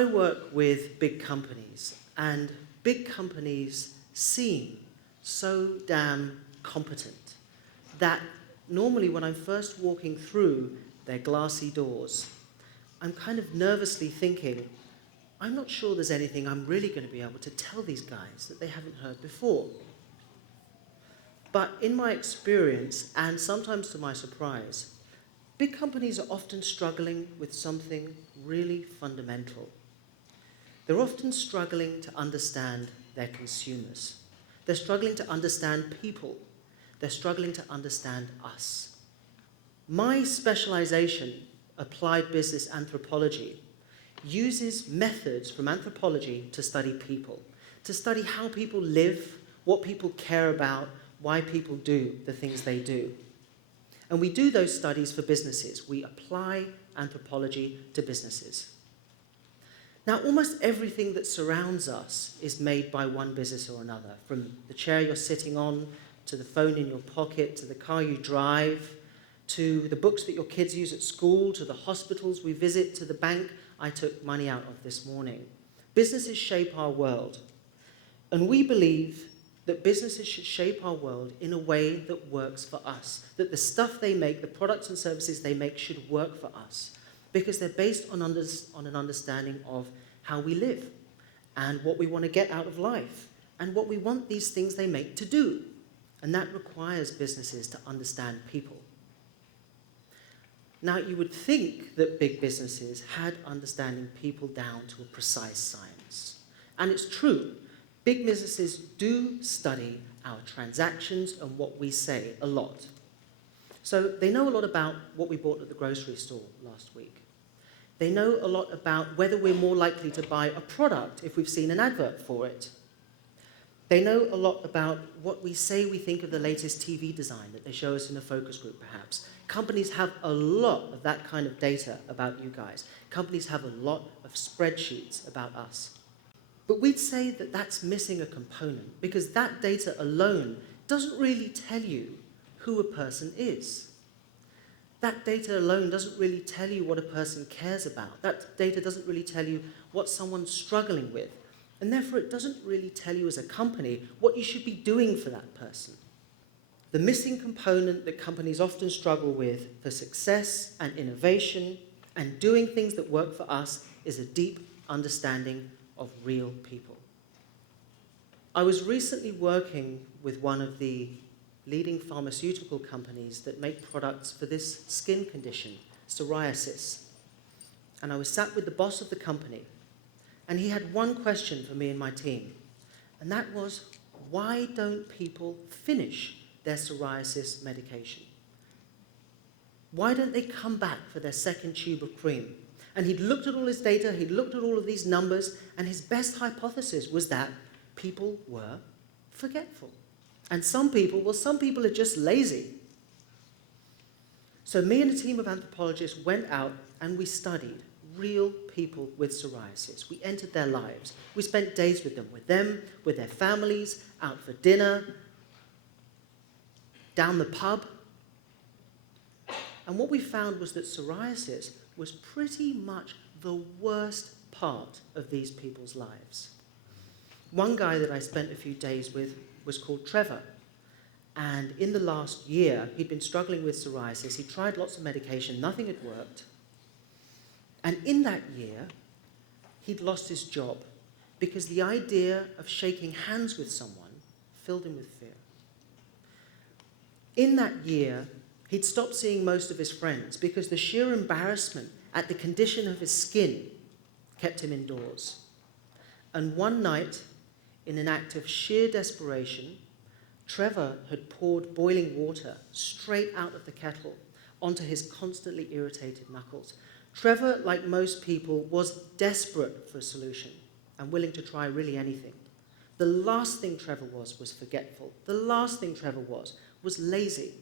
I work with big companies, and big companies seem so damn competent that normally when I'm first walking through their glassy doors, I'm kind of nervously thinking, I'm not sure there's anything I'm really going to be able to tell these guys that they haven't heard before. But in my experience, and sometimes to my surprise, big companies are often struggling with something really fundamental. They're often struggling to understand their consumers. They're struggling to understand people. They're struggling to understand us. My specialization, applied business anthropology, uses methods from anthropology to study people, to study how people live, what people care about, why people do the things they do. And we do those studies for businesses. We apply anthropology to businesses. Now, almost everything that surrounds us is made by one business or another, from the chair you're sitting on, to the phone in your pocket, to the car you drive, to the books that your kids use at school, to the hospitals we visit, to the bank I took money out of this morning. Businesses shape our world. And we believe that businesses should shape our world in a way that works for us, that the stuff they make, the products and services they make should work for us, because they're based on an understanding of how we live and what we want to get out of life and what we want these things they make to do. And that requires businesses to understand people. Now, you would think that big businesses had understanding people down to a precise science. And it's true. Big businesses do study our transactions and what we say a lot. So they know a lot about what we bought at the grocery store last week. They know a lot about whether we're more likely to buy a product if we've seen an advert for it. They know a lot about what we say we think of the latest TV design that they show us in a focus group, perhaps. Companies have a lot of that kind of data about you guys. Companies have a lot of spreadsheets about us. But we'd say that that's missing a component, because that data alone doesn't really tell you who a person is. That data alone doesn't really tell you what a person cares about. That data doesn't really tell you what someone's struggling with. And therefore, it doesn't really tell you as a company what you should be doing for that person. The missing component that companies often struggle with for success and innovation and doing things that work for us is a deep understanding of real people. I was recently working with one of the leading pharmaceutical companies that make products for this skin condition, psoriasis. And I was sat with the boss of the company, and he had one question for me and my team, and that was, why don't people finish their psoriasis medication? Why don't they come back for their second tube of cream? And he'd looked at all his data, he'd looked at all of these numbers, and his best hypothesis was that people were forgetful. And some people are just lazy. So me and a team of anthropologists went out and we studied real people with psoriasis. We entered their lives. We spent days with them, with their families, out for dinner, down the pub. And what we found was that psoriasis was pretty much the worst part of these people's lives. One guy that I spent a few days with was called Trevor. And in the last year, he'd been struggling with psoriasis. He tried lots of medication, nothing had worked. And in that year, he'd lost his job because the idea of shaking hands with someone filled him with fear. In that year, he'd stopped seeing most of his friends because the sheer embarrassment at the condition of his skin kept him indoors. And one night, in an act of sheer desperation, Trevor had poured boiling water straight out of the kettle onto his constantly irritated knuckles. Trevor, like most people, was desperate for a solution and willing to try really anything. The last thing Trevor was forgetful. The last thing Trevor was lazy.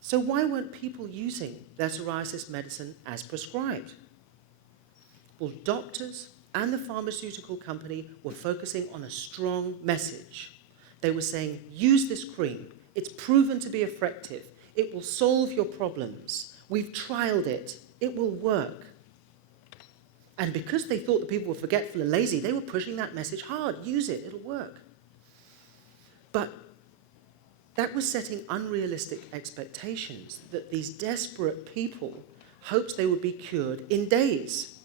So why weren't people using their psoriasis medicine as prescribed? Well, doctors and the pharmaceutical company were focusing on a strong message. They were saying, use this cream. It's proven to be effective. It will solve your problems. We've trialed it. It will work. And because they thought that people were forgetful and lazy, they were pushing that message hard. Use it, it'll work. But that was setting unrealistic expectations that these desperate people hoped they would be cured in days,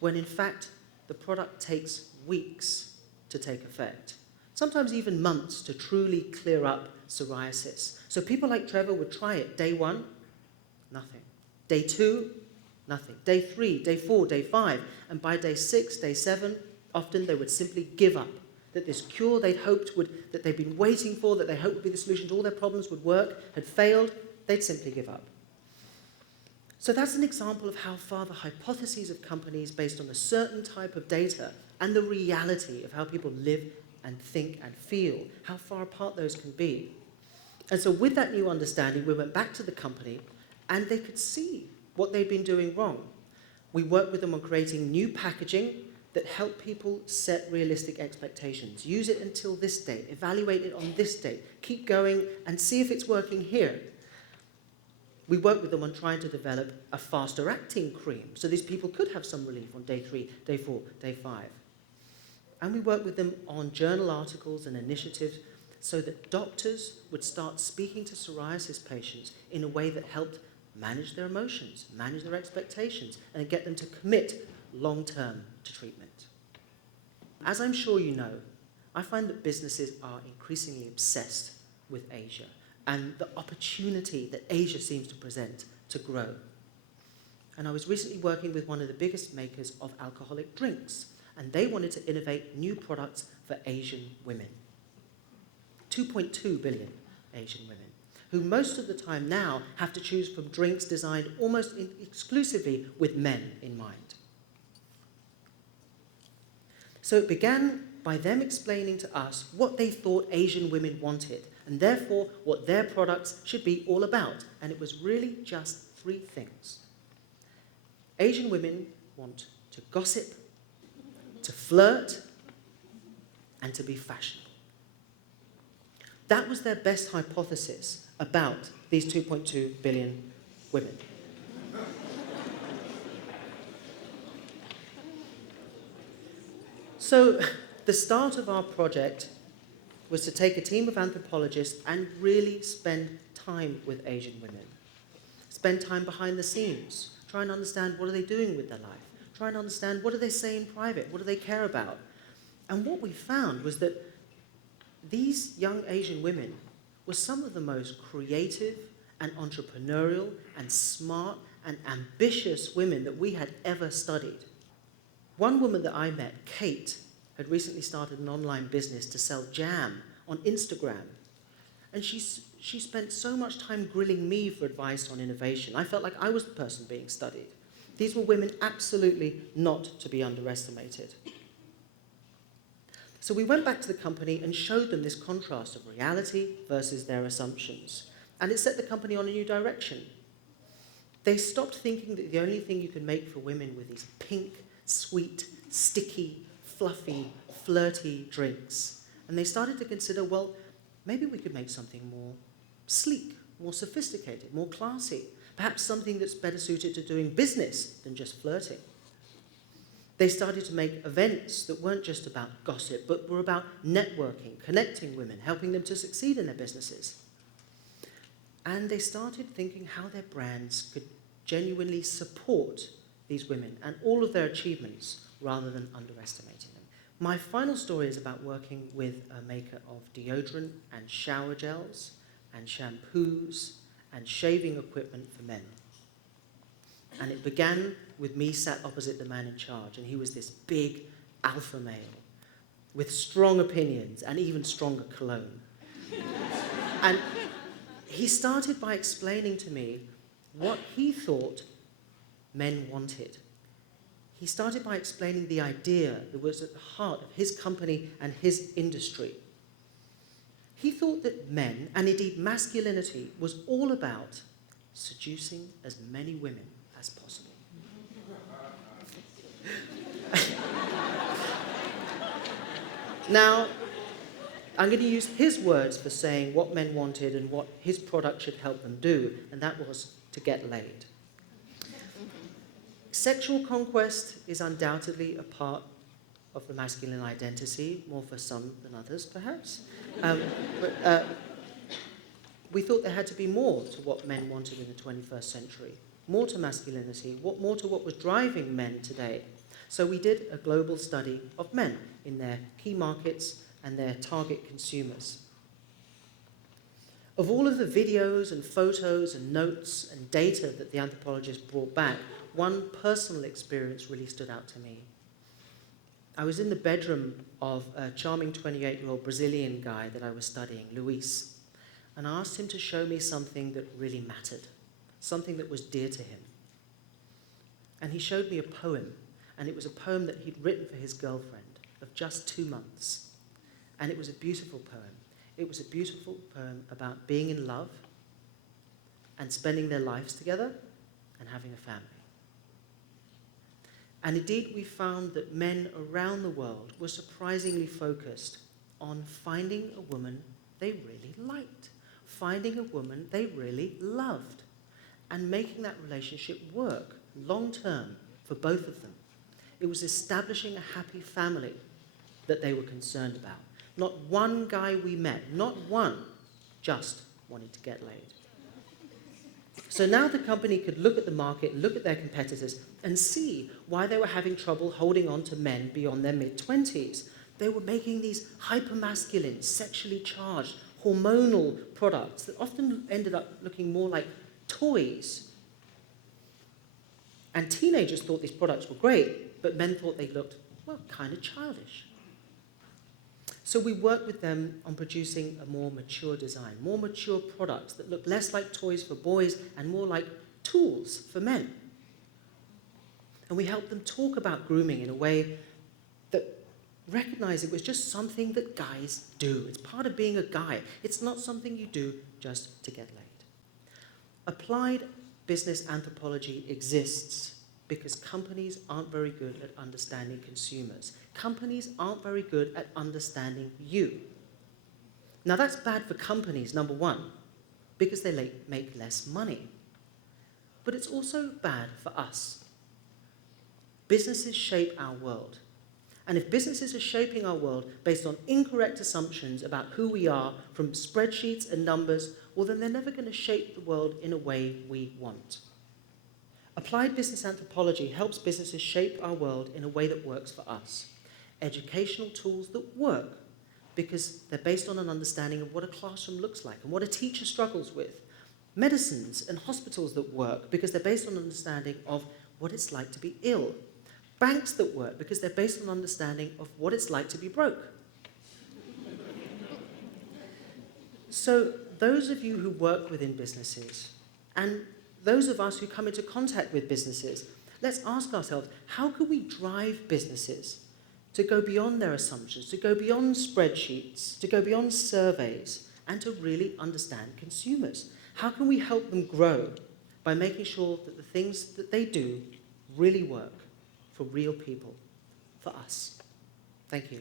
when in fact the product takes weeks to take effect, sometimes even months to truly clear up psoriasis. So people like Trevor would try it day 1, nothing. Day 2, nothing. Day 3, day 4, day 5, and by day 6, day 7, often they would simply give up. That this cure they'd hoped that they'd been waiting for, that they hoped would be the solution to all their problems would work, had failed, they'd simply give up. So that's an example of how far the hypotheses of companies based on a certain type of data and the reality of how people live and think and feel, how far apart those can be. And so with that new understanding, we went back to the company and they could see what they'd been doing wrong. We worked with them on creating new packaging that helped people set realistic expectations. Use it until this date, evaluate it on this date, keep going and see if it's working here. We worked with them on trying to develop a faster acting cream so these people could have some relief on day 3, day 4, day 5. And we worked with them on journal articles and initiatives so that doctors would start speaking to psoriasis patients in a way that helped manage their emotions, manage their expectations, and get them to commit long-term to treatment. As I'm sure you know, I find that businesses are increasingly obsessed with Asia and the opportunity that Asia seems to present to grow. And I was recently working with one of the biggest makers of alcoholic drinks, and they wanted to innovate new products for Asian women. 2.2 billion Asian women, who most of the time now have to choose from drinks designed almost exclusively with men in mind. So it began by them explaining to us what they thought Asian women wanted, and therefore what their products should be all about. And it was really just 3 things. Asian women want to gossip, to flirt, and to be fashionable. That was their best hypothesis about these 2.2 billion women. So the start of our project was to take a team of anthropologists and really spend time with Asian women. Spend time behind the scenes, try and understand what are they doing with their life, try and understand what do they say in private, what do they care about. And what we found was that these young Asian women were some of the most creative and entrepreneurial and smart and ambitious women that we had ever studied. One woman that I met, Kate, had recently started an online business to sell jam on Instagram. And she spent so much time grilling me for advice on innovation. I felt like I was the person being studied. These were women absolutely not to be underestimated. So we went back to the company and showed them this contrast of reality versus their assumptions. And it set the company on a new direction. They stopped thinking that the only thing you could make for women were these pink, sweet, sticky, fluffy, flirty drinks. And they started to consider, well, maybe we could make something more sleek, more sophisticated, more classy, perhaps something that's better suited to doing business than just flirting. They started to make events that weren't just about gossip, but were about networking, connecting women, helping them to succeed in their businesses. And they started thinking how their brands could genuinely support these women and all of their achievements rather than underestimating them. My final story is about working with a maker of deodorant and shower gels and shampoos and shaving equipment for men. And it began with me sat opposite the man in charge, and he was this big alpha male with strong opinions and even stronger cologne. And he started by explaining to me what he thought men wanted. He started by explaining the idea that was at the heart of his company and his industry. He thought that men, and indeed masculinity, was all about seducing as many women as possible. Now, I'm going to use his words for saying what men wanted and what his product should help them do, and that was to get laid. Sexual conquest is undoubtedly a part of the masculine identity, more for some than others, perhaps. But we thought there had to be more to what men wanted in the 21st century, more to masculinity, more to what was driving men today. So we did a global study of men in their key markets and their target consumers. Of all of the videos and photos and notes and data that the anthropologists brought back, one personal experience really stood out to me. I was in the bedroom of a charming 28-year-old Brazilian guy that I was studying, Luis, and I asked him to show me something that really mattered, something that was dear to him. And he showed me a poem, and it was a poem that he'd written for his girlfriend of just 2 months. And it was a beautiful poem. It was a beautiful poem about being in love and spending their lives together and having a family. And indeed, we found that men around the world were surprisingly focused on finding a woman they really liked, finding a woman they really loved, and making that relationship work long-term for both of them. It was establishing a happy family that they were concerned about. Not one guy we met, not one, just wanted to get laid. So now the company could look at the market, look at their competitors, and see why they were having trouble holding on to men beyond their mid-20s. They were making these hyper-masculine, sexually charged, hormonal products that often ended up looking more like toys. And teenagers thought these products were great, but men thought they looked, well, kind of childish. So we worked with them on producing a more mature design, more mature products that look less like toys for boys and more like tools for men. And we helped them talk about grooming in a way that recognized it was just something that guys do. It's part of being a guy. It's not something you do just to get laid. Applied business anthropology exists because companies aren't very good at understanding consumers. Companies aren't very good at understanding you. Now that's bad for companies, number one, because they make less money. But it's also bad for us. Businesses shape our world. And if businesses are shaping our world based on incorrect assumptions about who we are from spreadsheets and numbers, well then they're never going to shape the world in a way we want. Applied business anthropology helps businesses shape our world in a way that works for us. Educational tools that work because they're based on an understanding of what a classroom looks like and what a teacher struggles with. Medicines and hospitals that work because they're based on an understanding of what it's like to be ill. Banks that work because they're based on understanding of what it's like to be broke. So those of you who work within businesses and those of us who come into contact with businesses, let's ask ourselves, how can we drive businesses to go beyond their assumptions, to go beyond spreadsheets, to go beyond surveys, and to really understand consumers? How can we help them grow by making sure that the things that they do really work for real people, for us? Thank you.